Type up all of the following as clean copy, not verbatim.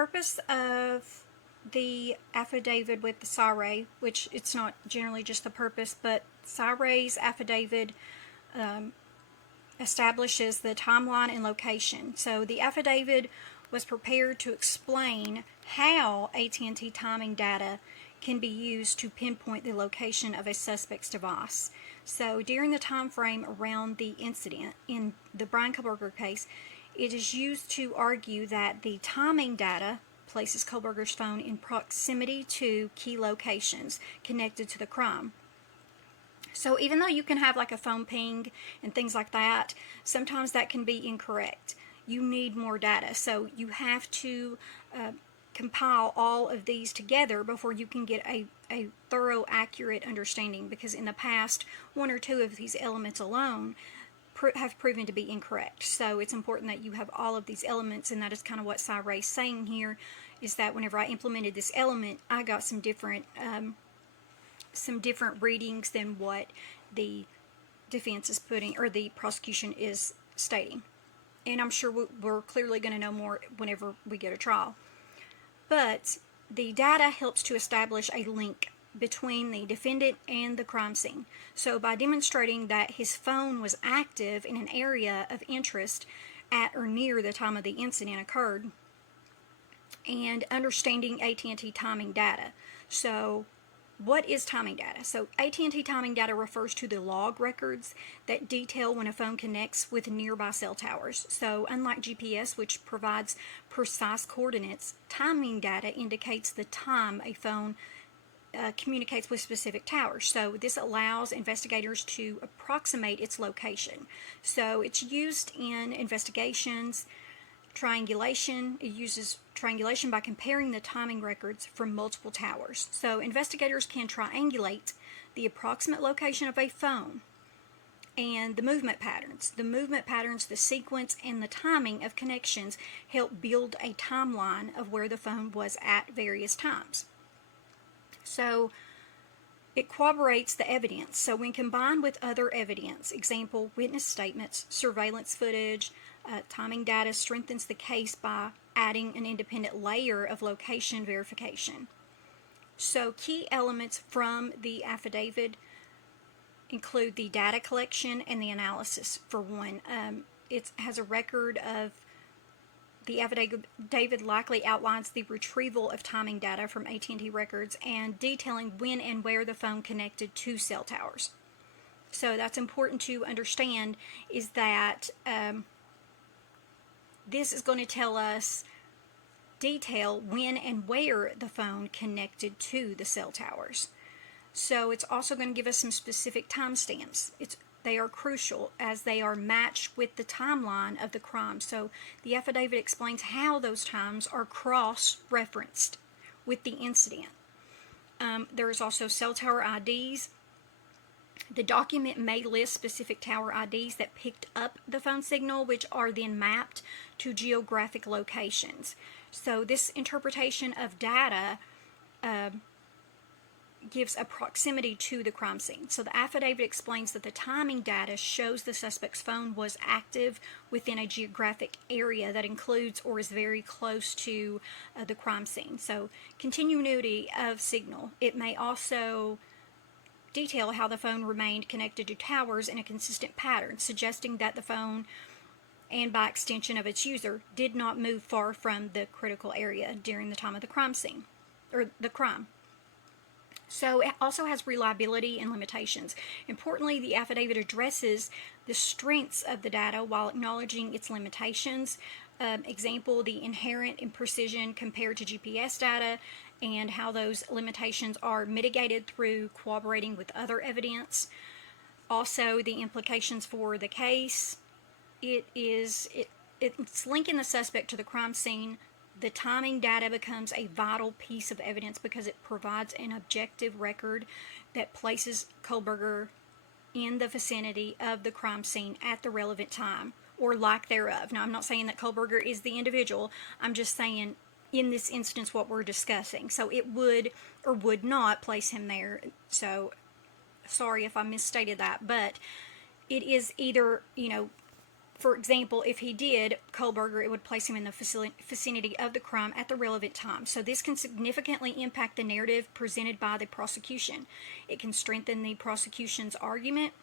purpose of the affidavit with the SyRay, which it's not generally just the purpose, but SyRay's affidavit establishes the timeline and location. So the affidavit was prepared to explain how AT&T timing data can be used to pinpoint the location of a suspect's device. So during the time frame around the incident in the Brian Kohberger case, it is used to argue that the timing data places Kohberger's phone in proximity to key locations connected to the crime. So even though you can have like a phone ping and things like that, sometimes that can be incorrect. You need more data, so you have to compile all of these together before you can get a thorough, accurate understanding, because in the past, one or two of these elements alone have proven to be incorrect. So it's important that you have all of these elements, and that is kind of what SyRay is saying here, is that whenever I implemented this element, I got some different readings than what the defense is putting, or the prosecution is stating. And I'm sure we're clearly going to know more whenever we get a trial. But the data helps to establish a link between the defendant and the crime scene. So by demonstrating that his phone was active in an area of interest at or near the time of the incident occurred, and understanding AT&T timing data. So what is timing data? So AT&T timing data refers to the log records that detail when a phone connects with nearby cell towers. So unlike GPS, which provides precise coordinates, timing data indicates the time a phone communicates with specific towers. So this allows investigators to approximate its location. So it's used in investigations, triangulation. It uses triangulation by comparing the timing records from multiple towers. So investigators can triangulate the approximate location of a phone and the movement patterns. The movement patterns, the sequence, and the timing of connections help build a timeline of where the phone was at various times. So it corroborates the evidence. So when combined with other evidence, example, witness statements, surveillance footage, timing data strengthens the case by adding an independent layer of location verification. So key elements from the affidavit include the data collection and the analysis. For one, it has a record of the affidavit likely outlines the retrieval of timing data from AT&T records and detailing when and where the phone connected to cell towers. So that's important to understand, is that this is going to tell us detail when and where the phone connected to the cell towers. So it's also going to give us some specific timestamps. They are crucial as they are matched with the timeline of the crime. So the affidavit explains how those times are cross-referenced with the incident. There is also cell tower IDs. The document may list specific tower IDs that picked up the phone signal, which are then mapped to geographic locations. So this interpretation of data gives a proximity to the crime scene. So the affidavit explains that the timing data shows the suspect's phone was active within a geographic area that includes or is very close to the crime scene. So continuity of signal. It may also detail how the phone remained connected to towers in a consistent pattern, suggesting that the phone, and by extension of its user, did not move far from the critical area during the time of the crime scene, or the crime. So it also has reliability and limitations. Importantly, the affidavit addresses the strengths of the data while acknowledging its limitations. Example, the inherent imprecision compared to GPS data, and how those limitations are mitigated through cooperating with other evidence. Also, the implications for the case. It's linking the suspect to the crime scene. The timing data becomes a vital piece of evidence because it provides an objective record that places Kohberger in the vicinity of the crime scene at the relevant time, or lack thereof. Now, I'm not saying that Kohberger is the individual. I'm just saying, in this instance, what we're discussing. So it would or would not place him there. So sorry if I misstated that, but it is either, For example, if he did Kohberger, it would place him in the vicinity of the crime at the relevant time. So this can significantly impact the narrative presented by the prosecution. It can strengthen the prosecution's argument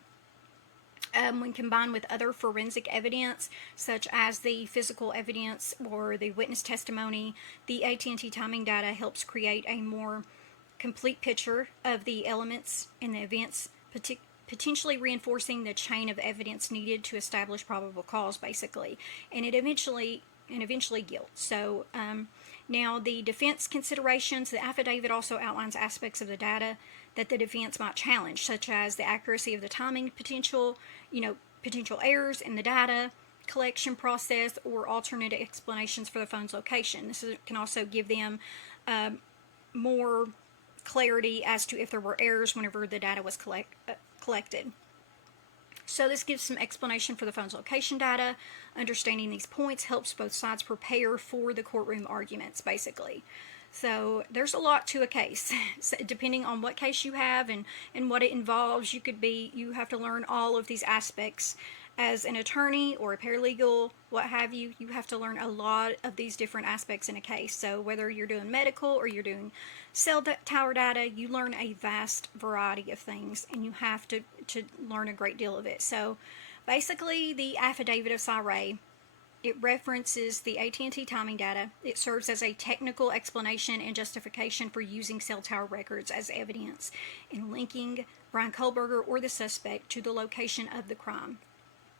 when combined with other forensic evidence, such as the physical evidence or the witness testimony. The AT&T timing data helps create a more complete picture of the elements and the events, potentially reinforcing the chain of evidence needed to establish probable cause, basically, and eventually guilt. So now the defense considerations. The affidavit also outlines aspects of the data that the defense might challenge, such as the accuracy of the timing, potential errors in the data collection process, or alternate explanations for the phone's location. This can also give them more clarity as to if there were errors whenever the data was collected. So this gives some explanation for the phone's location data. Understanding these points helps both sides prepare for the courtroom arguments, basically. So there's a lot to a case. So depending on what case you have and what it involves, you have to learn all of these aspects. As an attorney or a paralegal, what have you, you have to learn a lot of these different aspects in a case. So whether you're doing medical or you're doing cell tower data, you learn a vast variety of things, and you have to learn a great deal of it. So basically, the affidavit of SyRay, it references the AT&T timing data. It serves as a technical explanation and justification for using cell tower records as evidence in linking Brian Kohberger or the suspect to the location of the crime.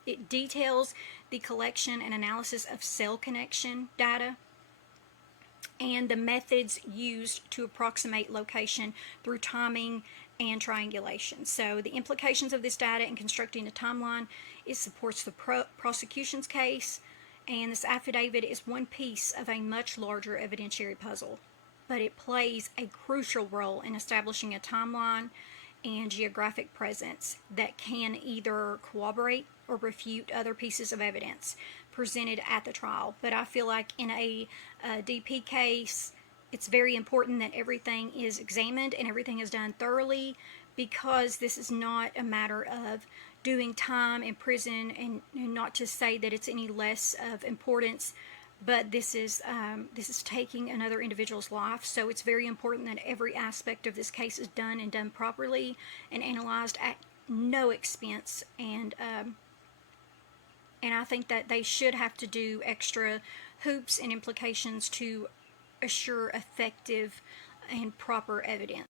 It details the collection and analysis of cell connection data and the methods used to approximate location through timing and triangulation. So the implications of this data in constructing a timeline, it supports the prosecution's case, and this affidavit is one piece of a much larger evidentiary puzzle, but it plays a crucial role in establishing a timeline and geographic presence that can either corroborate or refute other pieces of evidence presented at the trial. But I feel like in a DP case, it's very important that everything is examined and everything is done thoroughly, because this is not a matter of doing time in prison, and not to say that it's any less of importance, but this is taking another individual's life. So it's very important that every aspect of this case is done properly and analyzed at no expense. And I think that they should have to do extra hoops and implications to assure effective and proper evidence.